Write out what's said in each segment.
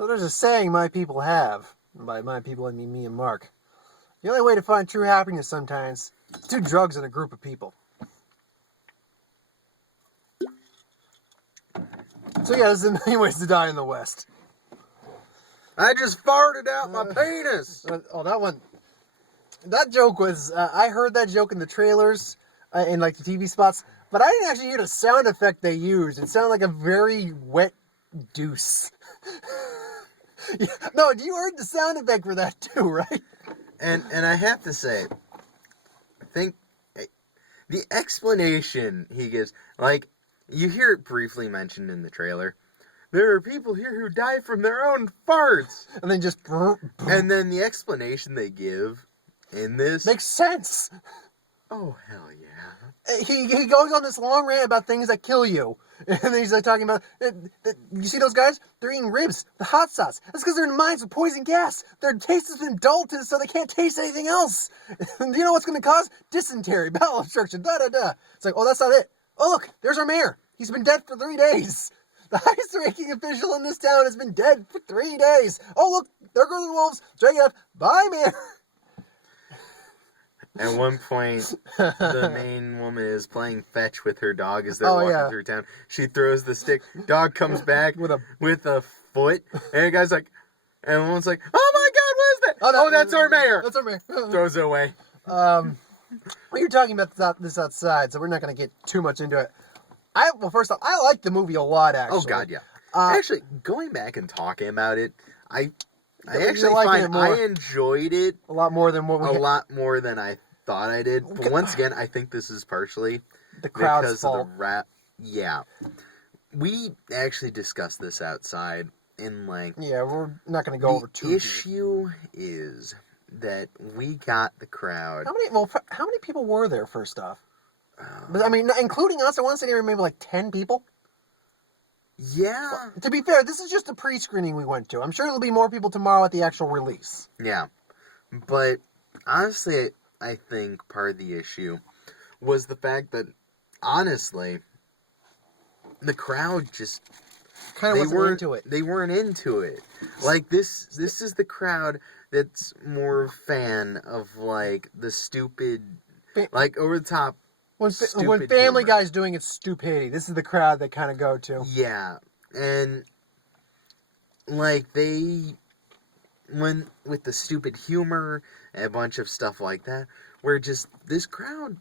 So there's a saying my people have, and by my people I mean me and Mark. The only way to find true happiness sometimes is to do drugs in a group of people. So yeah, there's a million ways to die in the West. I just farted out my penis! Oh, that one. That joke was, I heard that joke in the trailers, in like the TV spots, but I didn't actually hear the sound effect they used. It sounded like a very wet deuce. No, you heard the sound effect for that too, right? And I have to say, I think the explanation he gives, like, you hear it briefly mentioned in the trailer. There are people here who die from their own farts. And then just... And then the explanation they give in this... makes sense. Oh, hell yeah. He goes on this long rant about things that kill you. And then he's like talking about, you see those guys? They're eating ribs, the hot sauce. That's because they're in mines with poison gas. Their taste has been dulled so they can't taste anything else. Do you know what's going to cause? Dysentery, bowel obstruction, da-da-da. It's like, oh, that's not it. Oh, look, there's our mayor. He's been dead for 3 days. The highest ranking official in this town has been dead for 3 days. Oh, look, there go the wolves. Drag it up. Bye, mayor. At one point, the main woman is playing fetch with her dog as they're walking through town. She throws the stick. Dog comes back with a foot. And the guy's like, and one's like, oh my God, what is that? Oh, that's our mayor. That's our mayor. Throws it away. We were talking about this outside, so we're not going to get too much into it. Well, first off, I like the movie a lot, actually. Oh, God, yeah. Actually, going back and talking about it, I actually find I enjoyed it a lot more than what we... A lot more than I thought I did. But once again, I think this is partially the crowd's because fault. of the rap. Yeah. We actually discussed this outside in length. Yeah, we're not going to go over too deep. The issue is that we got the crowd. How many people were there, first off? But I mean, including us, I want to say there were maybe like 10 people. Yeah. Well, to be fair, this is just a pre-screening we went to. I'm sure there'll be more people tomorrow at the actual release. Yeah. But honestly, I think part of the issue was the fact that, honestly, the crowd just... kind of wasn't into it. They weren't into it. Like, this is the crowd that's more fan of, like, the stupid... like, over-the-top... When Family Guy's doing its stupidity, this is the crowd they kind of go to. Yeah. And, like, with the stupid humor and a bunch of stuff like that, where just, this crowd,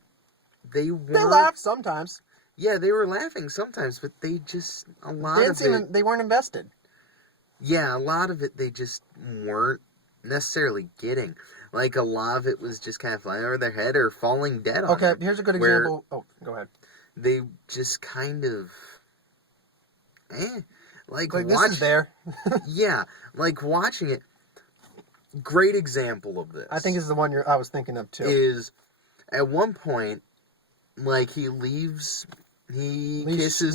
they laughed sometimes. Yeah, they were laughing sometimes, but they just, they weren't invested. Yeah, a lot of it they just weren't necessarily getting. Like, a lot of it was just kind of flying over their head or falling dead on them. Okay, here's a good example. Oh, go ahead. They just kind of... Like this is there. Yeah, like, watching it... Great example of this. I think this is the one I was thinking of, too. Is, at one point, like, he kisses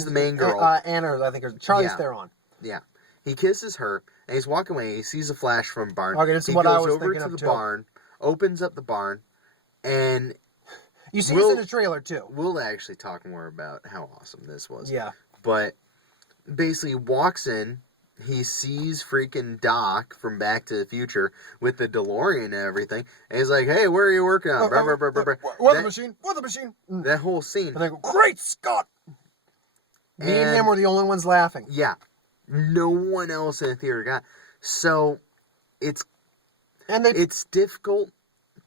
the main girl. Anna, I think, Charlize Theron. Yeah. He kisses her, and he's walking away, he sees a flash from the barn. Okay, this is what I was thinking of, He goes over to the barn, opens up the barn, and... You see this in the trailer, too. We'll actually talk more about how awesome this was. Yeah. But, basically, walks in, he sees freaking Doc from Back to the Future with the DeLorean and everything, and he's like, hey, where are you working on? What the machine? That whole scene. And they go, great Scott! Me and him were the only ones laughing. Yeah. No one else in the theater got. So, it's difficult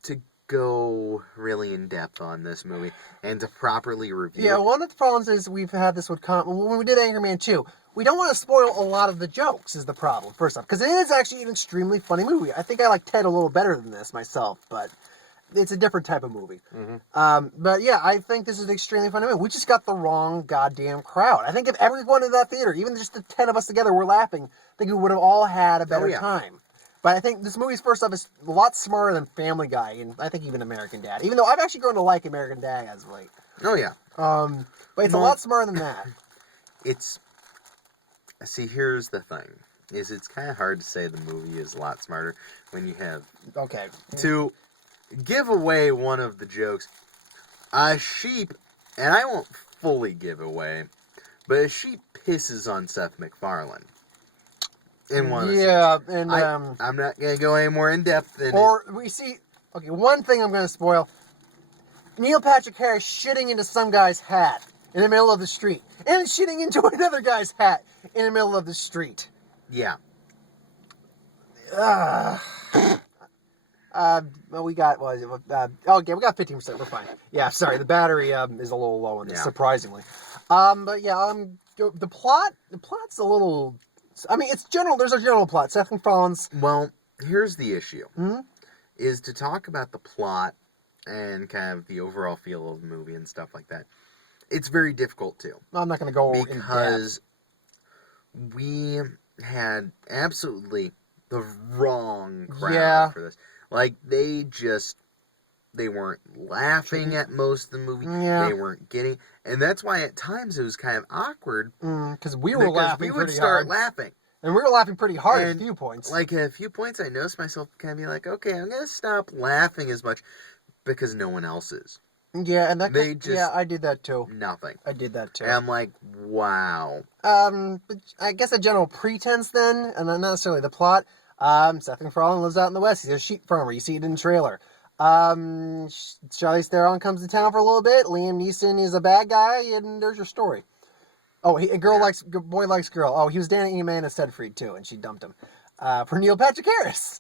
to go really in depth on this movie and to properly review it. Yeah, one of the problems is we've had this when we did Anchorman 2. We don't want to spoil a lot of the jokes is the problem, first off. Because it is actually an extremely funny movie. I think I like Ted a little better than this myself, but it's a different type of movie. Mm-hmm. But yeah, I think this is an extremely funny movie. We just got the wrong goddamn crowd. I think if everyone in that theater, even just the 10 of us together, were laughing, I think we would have all had a better time. But I think this movie's first off is a lot smarter than Family Guy, and I think even American Dad. Even though I've actually grown to like American Dad as of late. Oh yeah. But it's a lot smarter than that. See, here's the thing. It's kind of hard to say the movie is a lot smarter when you have... Okay. To give away one of the jokes, a sheep, and I won't fully give away, but a sheep pisses on Seth MacFarlane. in one of the Yeah, scenes. and I'm not gonna go any more in depth than or we see. Okay, one thing I'm gonna spoil: Neil Patrick Harris shitting into some guy's hat in the middle of the street, and shitting into another guy's hat in the middle of the street. Yeah. Well, we got okay, we got 15%. We're fine. Yeah, sorry, the battery is a little low on this, surprisingly. But yeah, the plot's a little. I mean, it's general. There's a general plot. Seth MacFarlane's. Well, here's the issue: Hmm? is to talk about the plot and kind of the overall feel of the movie and stuff like that. It's very difficult to. I'm not going to go in depth. Because we had absolutely the wrong crowd for this. Like, they weren't laughing at most of the movie. Yeah. They weren't getting, and that's why at times it was kind of awkward. Because we were laughing we would start laughing. And we were laughing pretty hard at a few points. Like, at a few points, I noticed myself kind of be like, okay, I'm going to stop laughing as much because no one else is. Yeah, and I did that too. Nothing. I did that too. And I'm like, wow. But I guess a general pretense then, and not necessarily the plot. Seth MacFarlane lives out in the West. He's a sheep farmer. You see it in the trailer. Charlize Theron comes to town for a little bit. Liam Neeson is a bad guy, and there's your story. Oh, boy likes girl. Oh, he was dating Amanda Seyfried too, and she dumped him. For Neil Patrick Harris.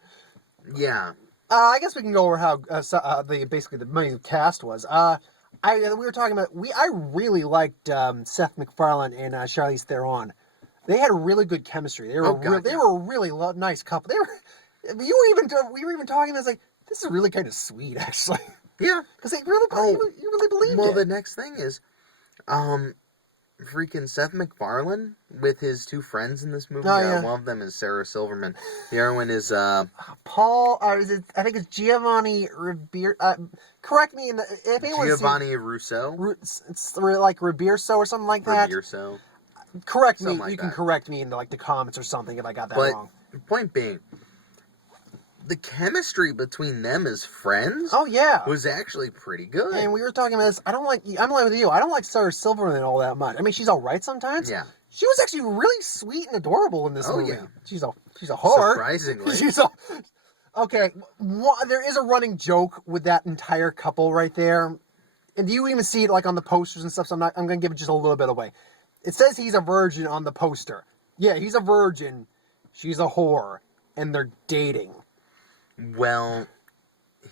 Yeah. I guess we can go over how the main cast was. We were talking about I really liked Seth MacFarlane and Charlize Theron. They had a really good chemistry. They were a really nice couple. We were even talking. I was like, this is really kind of sweet, actually. Yeah, because you really believed it. Well, the next thing is, freaking Seth MacFarlane with his two friends in this movie. One of them is Sarah Silverman. The other one is Paul. I think it's Giovanni Ribir. Correct me if anyone's Giovanni Russo. It's like Ribirso or something like that. Ribirso. Correct me. You can correct me in the comments or something if I got that wrong. The point being, the chemistry between them as friends was actually pretty good. And we were talking about this. I'm like with you. I don't like Sarah Silverman all that much. I mean, she's all right sometimes. Yeah. She was actually really sweet and adorable in this movie. Yeah. She's a whore. Surprisingly. Okay, there is a running joke with that entire couple right there. And you even see it like on the posters and stuff, so I'm going to give it just a little bit away. It says he's a virgin on the poster. Yeah, he's a virgin. She's a whore. And they're dating. Well,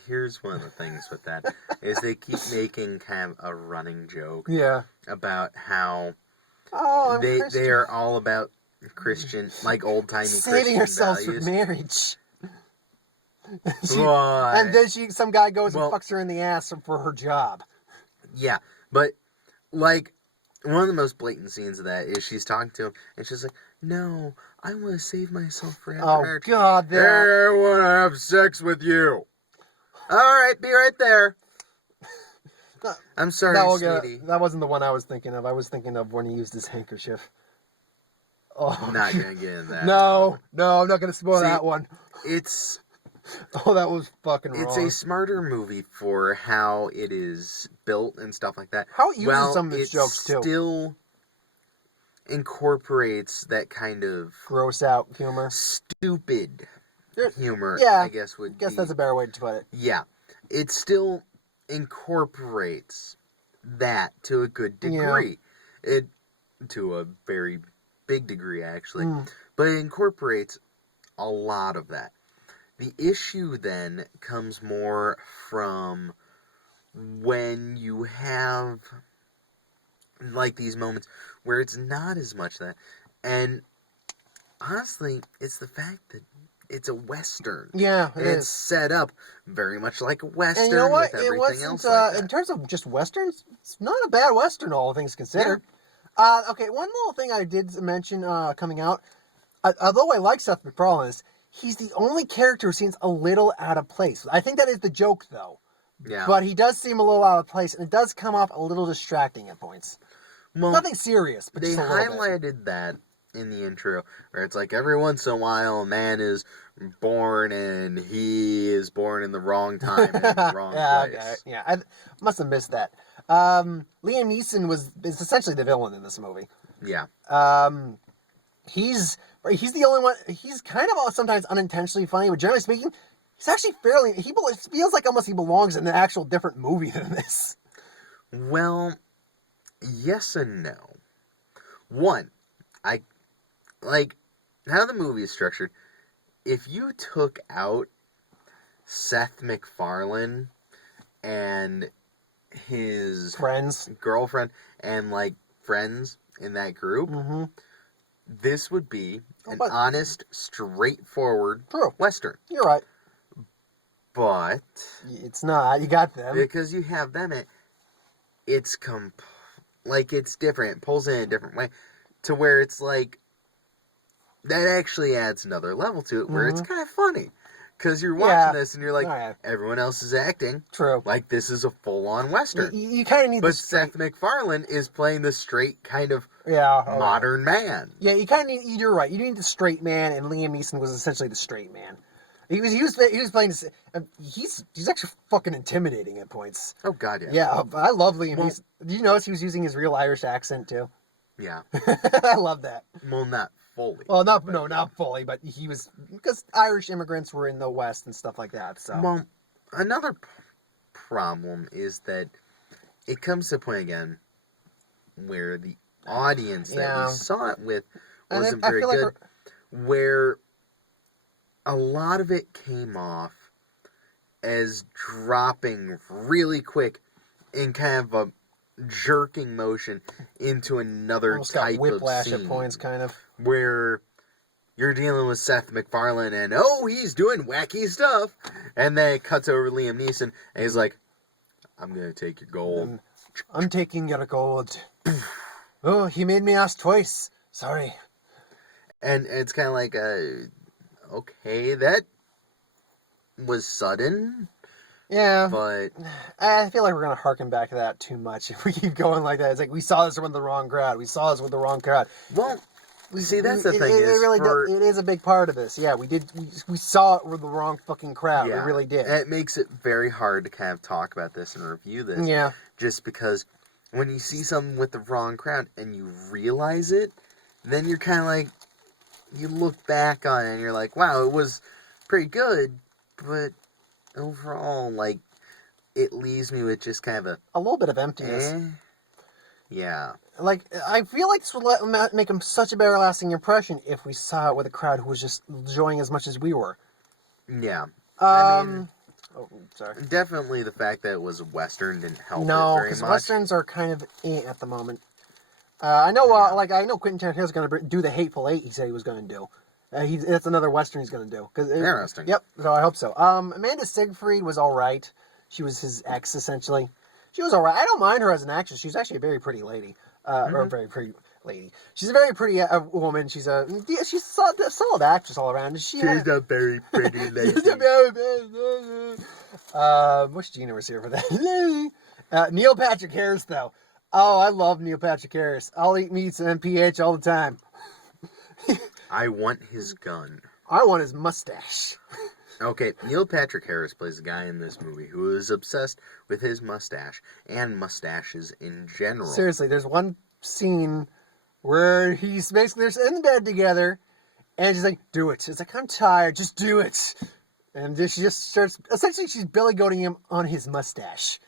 here's one of the things with that, is they keep making kind of a running joke about how they are all about Christian, like old-timey Christian values. Saving herself for marriage. And then some guy goes and fucks her in the ass for her job. Yeah, but, like, one of the most blatant scenes of that is she's talking to him, and she's like, no, I want to save myself for after marriage. Oh, God. I want to have sex with you. All right, be right there. I'm sorry, sweetie. That wasn't the one I was thinking of. I was thinking of when he used his handkerchief. Oh, I'm not going to get into that. No, I'm not going to spoil that one. It's... Oh, that was fucking wrong. It's a smarter movie for how it is built and stuff like that. How it uses some of its jokes, too. It still incorporates that kind of... gross out humor. Stupid humor, I guess would be... that's a better way to put it. Yeah. It still incorporates that to a good degree. Yeah. To a very big degree, actually. But it incorporates a lot of that. The issue then comes more from when you have like these moments where it's not as much that. And honestly, it's the fact that it's a Western. Yeah, it's set up very much like a Western. And you know what? With everything else in terms of just Westerns, it's not a bad Western, all things considered. Yeah. Okay, one little thing I did mention coming out, although I like Seth MacFarlane, he's the only character who seems a little out of place. I think that is the joke, though. Yeah. But he does seem a little out of place, and it does come off a little distracting at points. Well, nothing serious, but just a little bit. They highlighted that in the intro, where it's like every once in a while a man is born and he is born in the wrong time and the wrong place. Okay. Yeah, I must have missed that. Liam Neeson is essentially the villain in this movie. Yeah. he's the only one. He's kind of sometimes unintentionally funny, but generally speaking, he's actually fairly. Feels like almost he belongs in an actual different movie than this. Well, yes and no. One, I like how the movie is structured. If you took out Seth MacFarlane and his girlfriend and like friends in that group, this would be an honest, straightforward Western. You're right. But it's not. You got them because you have them. It's it's different. It pulls in a different way to where it's like that actually adds another level to it where it's kind of funny. Because you're watching this and you're like, everyone else is acting. True. Like this is a full-on Western. You kind of need but Seth MacFarlane is playing the straight kind of modern man. Yeah, you kind of need, you're right. You need the straight man, and Liam Neeson was essentially the straight man. He was playing this, he's actually fucking intimidating at points. Oh, God, yeah. Yeah, I love Liam Neeson. Did you notice he was using his real Irish accent, too? Yeah. I love that. Well, not fully. Well, not fully, but he was, because Irish immigrants were in the West and stuff like that, so. Well, another problem is that it comes to a point again where the audience that we saw it with wasn't very good, where a lot of it came off as dropping really quick in kind of a jerking motion into another almost type got whiplash of scene at points, kind of. Where you're dealing with Seth MacFarlane and, he's doing wacky stuff. And then it cuts over Liam Neeson and he's like, I'm going to take your gold. I'm taking your gold. Oh, he made me ask twice. Sorry. And it's kind of like, okay, that was sudden. Yeah. But I feel like we're going to harken back to that too much if we keep going like that. It's like, we saw this with the wrong crowd. We saw this with the wrong crowd. Well, see, that's the thing. It is a big part of this. Yeah, we saw it with the wrong fucking crowd. Yeah, we really did. It makes it very hard to kind of talk about this and review this. Yeah. Just because when you see something with the wrong crowd and you realize it, then you're kind of like, you look back on it and you're like, wow, it was pretty good, but overall, like, it leaves me with just kind of a little bit of emptiness. Yeah. Like, I feel like this would make him such a better lasting impression if we saw it with a crowd who was just enjoying as much as we were. Yeah. Sorry. Definitely the fact that it was a Western didn't help it very No, much. because Westerns are kind of at the moment. I know Quentin Tarantino's going to do the Hateful Eight he said he was going to do. That's another Western he's going to do. Interesting. Yep, so I hope so. Amanda Seyfried was alright. She was his ex, essentially. She was alright. I don't mind her as an actress. She's actually a very pretty lady. Or a very pretty lady. She's a very pretty woman. She's a solid actress all around. She's a very pretty lady. Wish Gina was here for that. Neil Patrick Harris, though. Oh, I love Neil Patrick Harris. I'll eat meats and MPH all the time. I want his gun. I want his mustache. Okay, Neil Patrick Harris plays a guy in this movie who is obsessed with his mustache and mustaches in general. Seriously, there's one scene where he's basically they're in the bed together, and she's like, "Do it." It's like, "I'm tired, just do it." And she just starts. Essentially, she's Billy goating him on his mustache.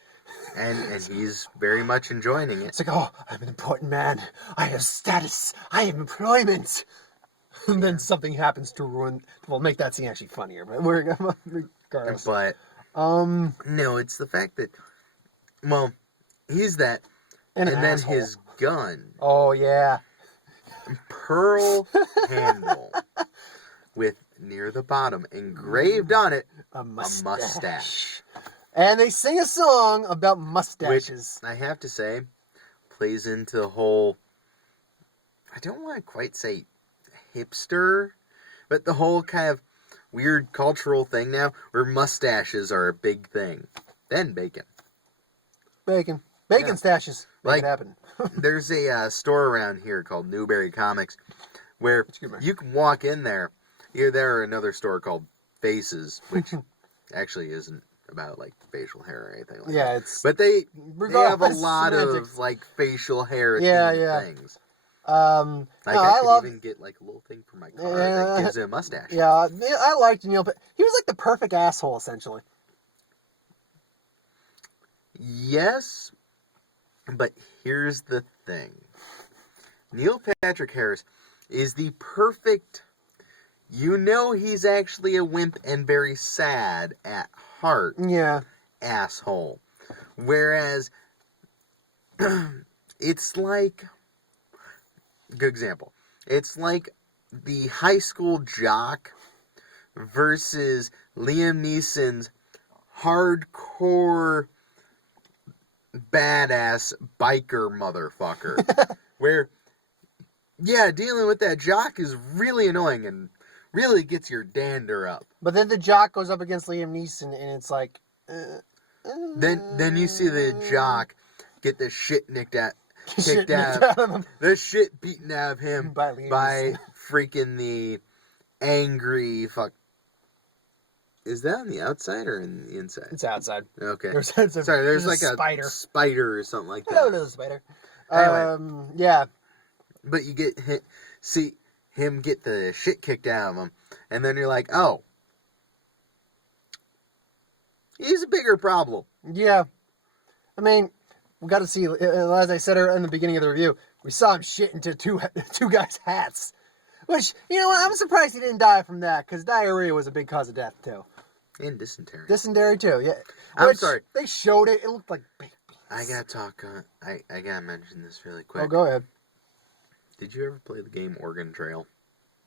And he's very much enjoying it. It's like, "Oh, I'm an important man. I have status. I have employment." And then something happens to make that scene actually funnier. But regardless. But no, it's the fact that he's that, and then asshole. his gun. Oh yeah, pearl handle with near the bottom engraved on it a mustache. And they sing a song about mustaches. Which I have to say plays into the whole. I don't want to quite say hipster, but the whole kind of weird cultural thing now where mustaches are a big thing. Then bacon. Stashes. Make it happen. There's a store around here called Newberry Comics where you can walk in there. Either there or another store called Faces, which actually isn't about like facial hair or anything like that. It's but they have a lot of like facial hair things. I could even get like a little thing for my car that gives it a mustache. Yeah, I liked Neil. He was like the perfect asshole, essentially. Yes, but here's the thing. Neil Patrick Harris is the perfect... You know he's actually a wimp and very sad at heart. Yeah. Asshole. Whereas, it's like... Good example. It's like the high school jock versus Liam Neeson's hardcore badass biker motherfucker. Where, yeah, dealing with that jock is really annoying and really gets your dander up. But then the jock goes up against Liam Neeson and it's like... Then you see the jock get the shit kicked out of him. The shit beaten out of him by freaking the angry fuck. Is that on the outside or in the inside? It's outside. Okay. There's like a spider or something like that. Oh, there's a spider. Anyway. Yeah. But you see him get the shit kicked out of him, and then you're like, oh, he's a bigger problem. Yeah. I mean, we got to see, as I said in the beginning of the review, we saw him shit into two guys' hats. Which, you know what, I'm surprised he didn't die from that, because diarrhea was a big cause of death, too. And dysentery. Dysentery, too, yeah. I'm sorry. They showed it. It looked like baked beans. I gotta talk, I gotta mention this really quick. Oh, go ahead. Did you ever play the game Oregon Trail?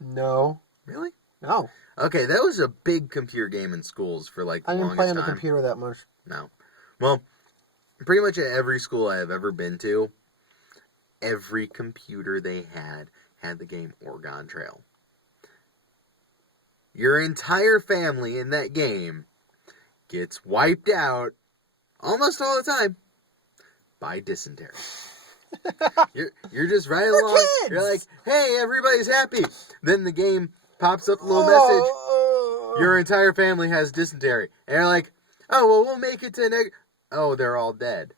No. Really? No. Okay, that was a big computer game in schools for like the longest time. I didn't play on the computer that much. No. Well, pretty much at every school I have ever been to, every computer they had the game Oregon Trail. Your entire family in that game gets wiped out almost all the time by dysentery. You're just right along. Kids! You're like, hey, everybody's happy. Then the game pops up a little message. Your entire family has dysentery. And you're like, oh, well, we'll make it to Oh, they're all dead.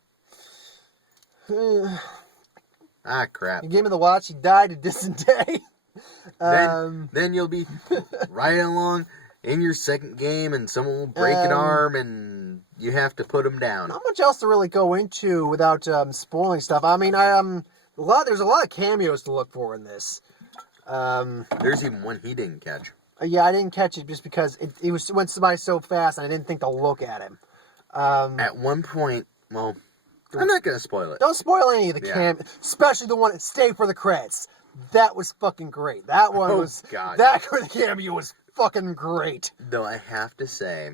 Ah, crap. You gave me the watch, he died of dysentery. Then you'll be right along in your second game and someone will break an arm and you have to put them down. Not much else to really go into without spoiling stuff. I mean, there's a lot of cameos to look for in this. There's even one he didn't catch. Yeah, I didn't catch it just because it went by so fast and I didn't think to look at him. At one point, well, I'm not going to spoil it. Don't spoil any of the cameos, especially the one that stayed for the credits. That was fucking great. That one was... God. That cameo was fucking great. Though I have to say,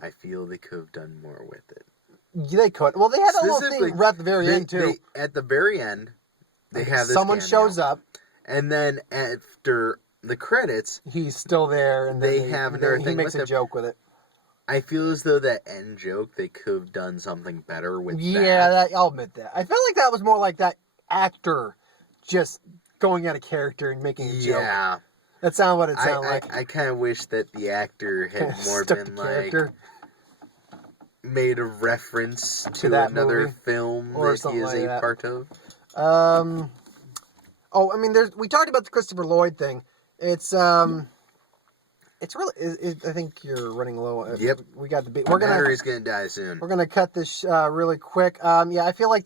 I feel they could have done more with it. Yeah, they could. Well, they had a little thing right at the very end, too. At the very end, they have this someone cameo, shows up. And then after the credits... He's still there. And they have another thing. He makes a joke with it. I feel as though that end joke, they could have done something better with that. Yeah, I'll admit that. I felt like that was more like that actor just going out of character and making a joke. Yeah. That sounded what it sounded like. I kind of wish that the actor had more been like... made a reference to another film or that he is a part of. I mean, we talked about the Christopher Lloyd thing. It's really. I think you're running low. Yep. We got the. Battery's gonna die soon. We're gonna cut this really quick. Yeah, I feel like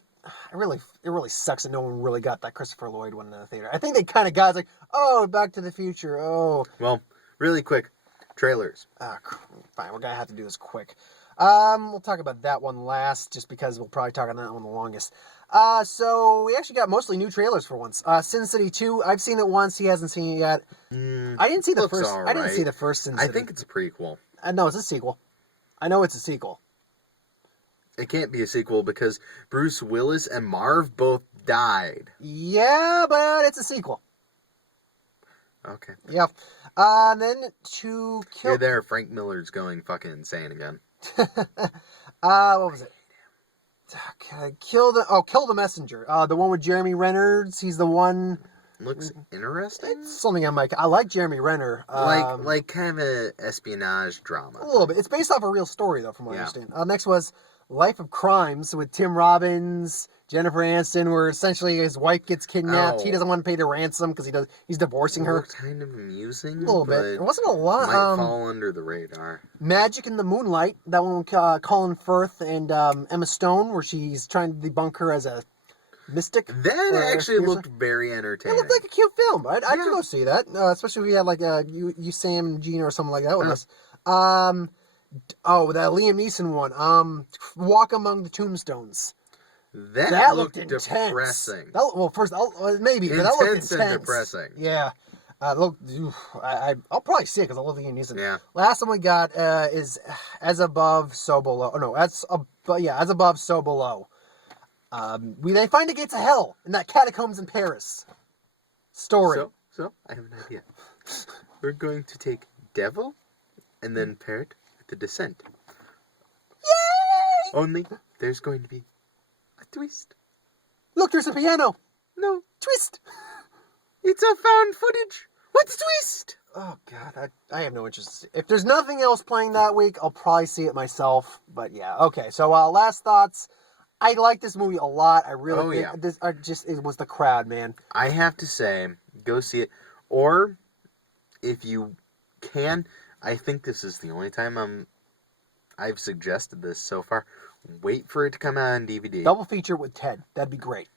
it really sucks that no one really got that Christopher Lloyd one in the theater. I think they kind of got like, oh, Back to the Future. Oh. Well, really quick, trailers. Fine, we're gonna have to do this quick. We'll talk about that one last, just because we'll probably talk on that one the longest. So we actually got mostly new trailers for once. Sin City 2, I've seen it once. He hasn't seen it yet. I didn't see the first. Right. I didn't see the first Sin City. I think it's a prequel. No, it's a sequel. I know it's a sequel. It can't be a sequel because Bruce Willis and Marv both died. Yeah, but it's a sequel. Okay. Yeah. Then to kill. You're there. Frank Miller's going fucking insane again. What was it? Kill the Messenger. The one with Jeremy Renner. He's the one. Looks interesting. It's something I like Jeremy Renner. Like kind of a espionage drama. A little bit. It's based off a real story though, from what I understand. Next was Life of Crimes with Tim Robbins, Jennifer Aniston, where essentially his wife gets kidnapped. He doesn't want to pay the ransom because he's divorcing her. It's kind of amusing. A little bit. It wasn't a lot. Might fall under the radar. Magic in the Moonlight. That one with Colin Firth and Emma Stone, where she's trying to debunk her as a mystic. That actually looked very entertaining. It looked like a cute film. I'd could go see that, especially if we had like you Sam and Gina or something like that with us. That Liam Neeson one. Walk Among the Tombstones. That looked intense. Depressing. First, maybe, but that looked intense. And depressing. Yeah. I'll probably see it because I love Liam Neeson. Yeah. Last one we got is As Above, So Below. Oh, no, As Above, So Below. They find the gates of hell in that catacombs in Paris story. So I have an idea. We're going to take Devil and then pair it with The Descent. Yay! Only there's going to be a twist. Look, there's a piano. No. Twist. It's a found footage. What's the twist? Oh, God, I have no interest. If there's nothing else playing that week, I'll probably see it myself. But yeah, okay. So last thoughts. I like this movie a lot. I really think it was the crowd, man. I have to say, go see it. Or, if you can, I think this is the only time I've suggested this so far. Wait for it to come out on DVD. Double feature with Ted. That'd be great.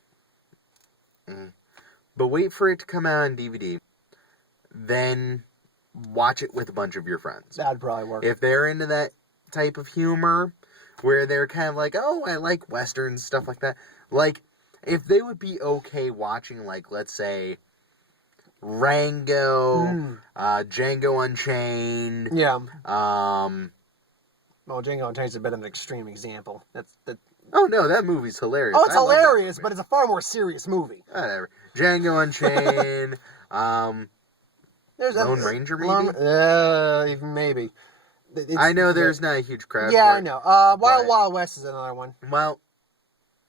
But wait for it to come out on DVD. Then watch it with a bunch of your friends. That'd probably work. If they're into that type of humor, where they're kind of like, oh, I like westerns, stuff like that. Like, if they would be okay watching, like, let's say, Rango, Django Unchained. Yeah. Well, Django Unchained is a bit of an extreme example. Oh, no, that movie's hilarious. Oh, it's hilarious, but it's a far more serious movie. Whatever. Django Unchained. There's Lone Ranger, maybe? Maybe. I know there's not a huge crowd. Yeah, for I know. Wild Wild West is another one. Well,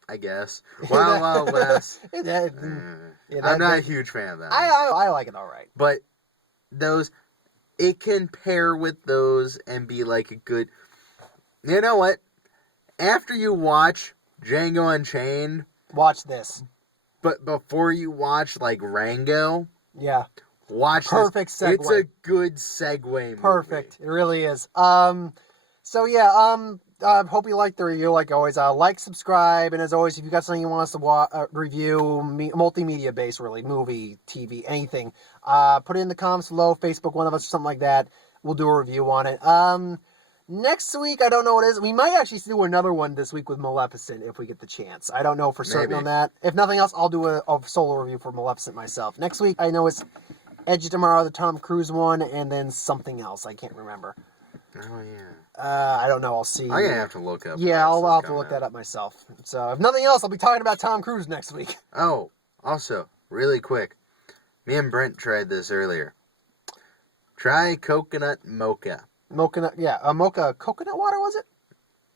I guess. Wild Wild West. I'm not a huge fan of that. I like it all right. But it can pair with those and be like a good... You know what? After you watch Django Unchained... Watch this. But before you watch, like, Rango... Yeah. Watch Perfect this. segue. It's a good segue movie. Perfect. It really is. So yeah, I hope you liked the review like always. Like, subscribe, and as always, if you got something you want us to review, multimedia based really, movie, TV, anything, put it in the comments below, Facebook, one of us, or something like that. We'll do a review on it. Next week, I don't know what it is. We might actually do another one this week with Maleficent if we get the chance. I don't know for certain on that. If nothing else, I'll do a solo review for Maleficent myself. Next week, I know it's Edge of Tomorrow, the Tom Cruise one, and then something else. I can't remember. Oh, yeah. I don't know. I'll see. I'm going to have to look up. Yeah, I'll have to look that up myself. So, if nothing else, I'll be talking about Tom Cruise next week. Oh, also, really quick. Me and Brent tried this earlier. Try coconut mocha. Mocha coconut water, was it?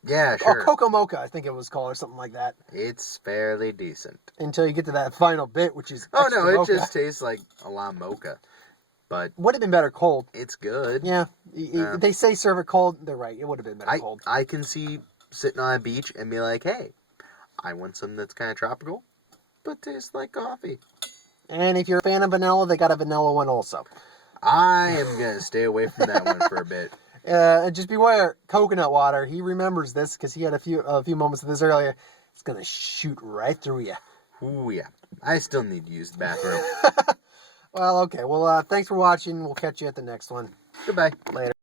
Yeah, sure. Or Cocoa Mocha, I think it was called, or something like that. It's fairly decent. Until you get to that final bit, which is Oh, no, it mocha. just tastes like a la mocha. But would have been better cold. It's good. Yeah. They say serve it cold. They're right. It would have been better cold. I can see sitting on a beach and be like, hey, I want something that's kind of tropical, but tastes like coffee. And if you're a fan of vanilla, they got a vanilla one also. I am going to stay away from that one for a bit. Just beware, coconut water. He remembers this because he had a few moments of this earlier. It's going to shoot right through you. Ooh, yeah. I still need to use the bathroom. Well, okay. Well, thanks for watching. We'll catch you at the next one. Goodbye. Later.